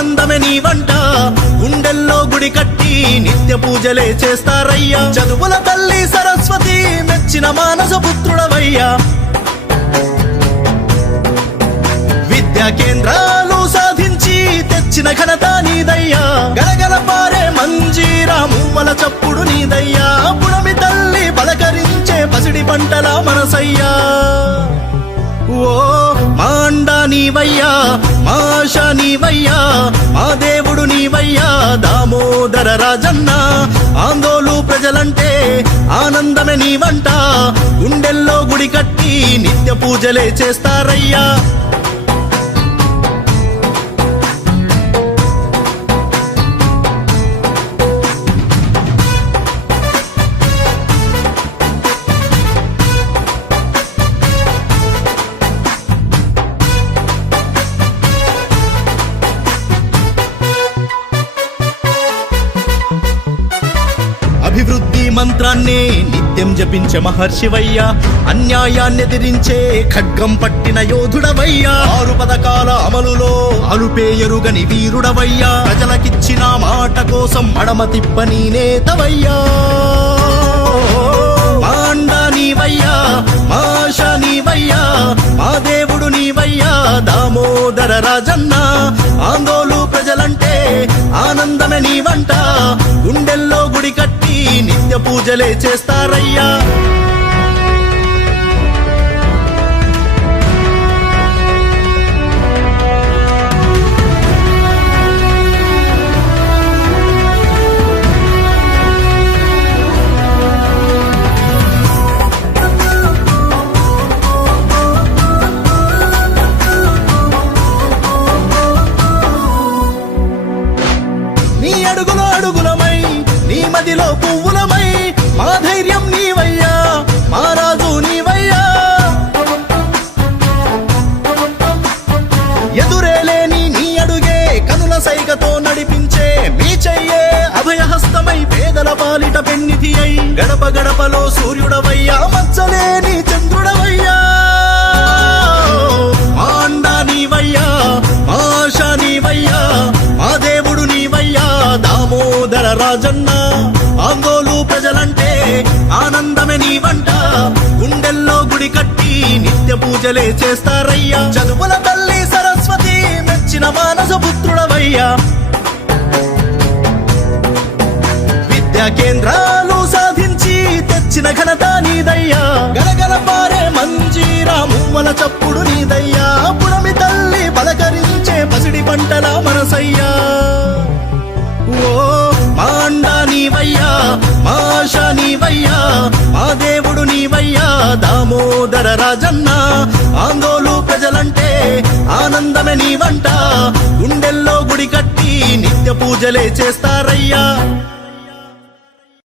ఆనందమే నీ వంట గుండెల్లో గుడి కట్టి నిత్య పూజలే చేస్తారయ్యా చదువుల తల్లి సరస్వతి మెచ్చిన మానస పుత్రుడవయ్యా విద్యా కేంద్రాలు సాధించి తెచ్చిన ఘనత నీదయ్యా గలగల పారే మంజీరా మువ్వల చప్పుడు నీదయ్యా పుడమి తల్లి పలకరించే పసిడి పంటల మనసయ్యా ఓ మాండా నీవయ్యా మాష నీవయ్యా మా దేవుడు నీవయ్యా దామోదర రాజన్న ఆందోళు ప్రజలంటే ఆనందమే నీ వంట గుండెల్లో గుడి కట్టి నిత్య పూజలే చేస్తారయ్యా అభివృద్ధి మంత్రాన్ని నిత్యం జపించే మహర్షివయ్యా అన్యాయాన్ని ఎదిరించే ఖడ్గం పట్టిన యోధుడవయ్యా 6 పథకాల అమలులో అలుపే ఎరుగని వీరుడవయ్యా ప్రజలకిచ్చిన మాట కోసం మడమ తిప్పని నేతవయ్యా మాండా నీవయ్యా మాష నీవయ్యా మా దేవుడు నీవయ్యా దామోదర రాజన్న ఆందోళు ప్రజలంటే ఆనందమే నీ వంట గుండెల్లో గుడి కట్టి నిత్య పూజలే చేస్తారయ్యా నీ అడుగులో అడుగులమై నీ మదిలో పువ్వులమై మా ధైర్యం నీవయ్యా మా రాజు నీవయ్యా ఎదురేలేని నీ అడుగే కనుల సైగతో నడిపించే మీ చెయ్యే అభయహస్తమై పేదల పాలిట పెన్నిధి అయి గడప గడపలో సూర్యుడవయ్యా మచ్చలేని చంద్రుడవయ్యా మాండా నీవయ్యా మాష నీవయ్యా మా దేవుడు నీవయ్యా దామోదర రాజన్న ఆందోళు ప్రజలంటే ఆనందమే నీ వంట గుండెల్లో గుడి కట్టి నిత్య పూజలే చేస్తారయ్యా చదువుల తల్లి సరస్వతి మెచ్చిన మానస పుత్రుడవయ్యా విద్యా కేంద్రాలు సాధించి తెచ్చిన ఘనత నీదయ్యా గలగల పారే మంజీరా మువ్వల చప్పుడు నీదయ్యా పుడమి తల్లి పలకరించే పసిడి పంటల మనసయ్యా ఓ మాండా నీవయ్యా మాష నీవయ్యా మా దేవుడు నీవయ్యా దామోదర రాజన్న ఆందోళు ప్రజలంటే ఆనందమే నీ వంట గుండెల్లో గుడి కట్టి నిత్య పూజలే చేస్తారయ్యా